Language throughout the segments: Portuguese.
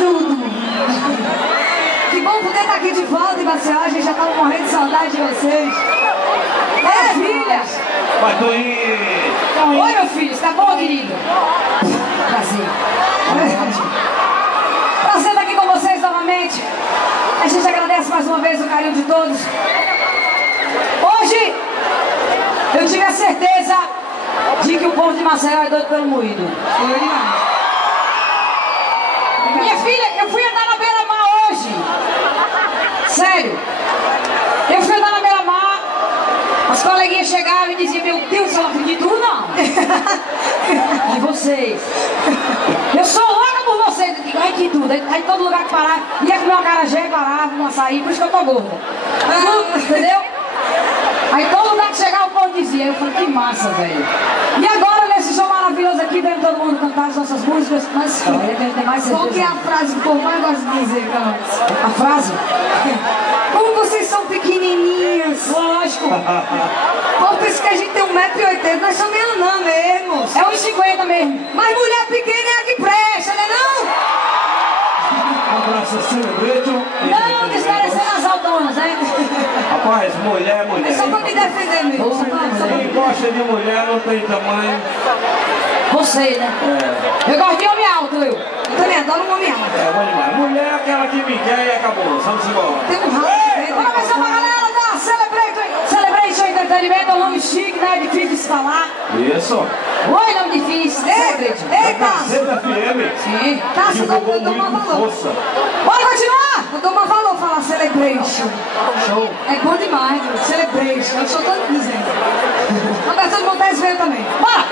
tudo. Que bom poder estar aqui de volta em Maceió. A gente já estava morrendo de saudade de vocês. É, filha. Mas tô indo. Oi, meu filho. Tá bom, querido? Prazer. Prazer estar aqui com vocês novamente. A gente agradece mais uma vez o carinho de todos. Hoje, eu tive a certeza de que o povo de Maceió é doido pelo moído. Minha filha, eu fui andar na beira-mar hoje. Sério. Eu fui andar na beira-mar. As coleguinhas chegavam e diziam: meu Deus, eu não acredito, não. E vocês? Eu sou louca por vocês. Eu digo: ai, que tudo. Aí todo lugar que parar, ia comer uma acarajé, parava, um açaí, por isso que eu tô gorda. Entendeu? Aí todo lugar que chegava o povo dizia. Eu falei: que massa, velho. E agora, nesse show maravilhoso aqui, vendo todo mundo cantar as nossas músicas, mas olha, tem mais certeza. Qual que é a frase que o povo mais gosta de dizer pra nós? A frase? Como vocês são pequenininhas. Lógico. O povo pensa que a gente tem 1,80 m, nós somos meio não mesmo. É 1,50 mesmo. Mas mulher pequena é a que presta, né não? Um abraço a Celebration. Não, desmerecendo as aldonas, né? Rapaz, mulher é mulher. É só pra me defender mesmo. Só pra... Quem gosta de mulher não tem tamanho. Você, né? Eu gosto de homem alto, eu. Eu também adoro um homem alto. É bom demais. Mulher é aquela que me quer e acabou. Vamos embora. Tem um ralo. Vamos começar pra galera da Celebration Entretenimento, é um nome chique, né? É difícil de se falar. Isso. Oi, nome difícil. Celebration. Ei, Cássio. Caceta FM. Sim. Cássio, Divulgou eu dou muito uma valor. força. Bora continuar? Eu dou uma valor falar Celebration. Show. É bom demais, viu? Celebration. Eu sou todo dizendo. Roberto Montes veio também. Bora!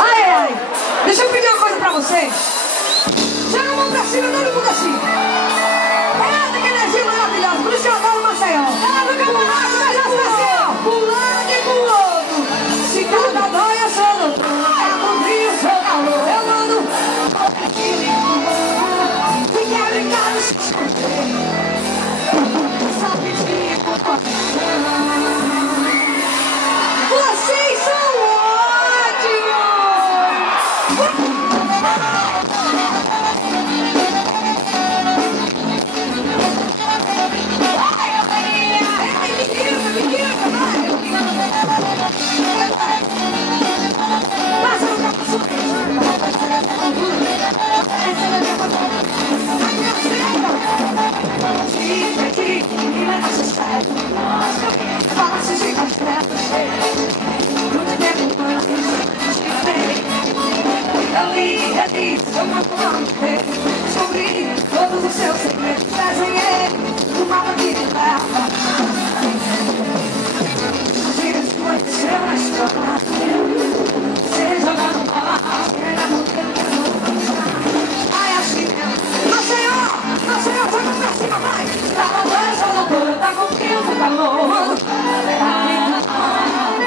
Ai, ai. Deixa eu pedir uma coisa pra você. Joga a mão pra cima, todo mundo assim. É, que energia maravilhosa. Por isso que eu adoro Maceió. Pulando e pulando. Se cada dói eu sou doutor. Cada frio eu sou calor. Eu mando. Se quer brincar, não se esconder. Só pedir por coração. Vocês são ótimos! Descobri todos os seus segredos, desenhei o mapa que te leva. Os dias que aconteceu na história, você jogando bola, esperando o tempo. Ai, assim mesmo. Maceió, joga pra cima, vai. Tava dois, só doutor, tá com frio, tá calor.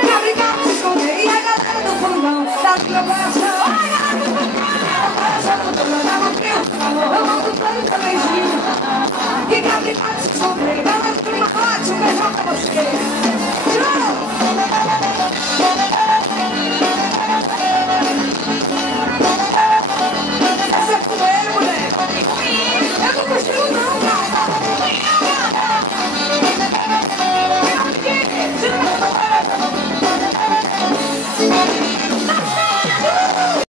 Quer brincar, se esconder, e a galera do fundão tá do meu coração. Eu mando plano pra beijinho. E quer brincar, se esconder.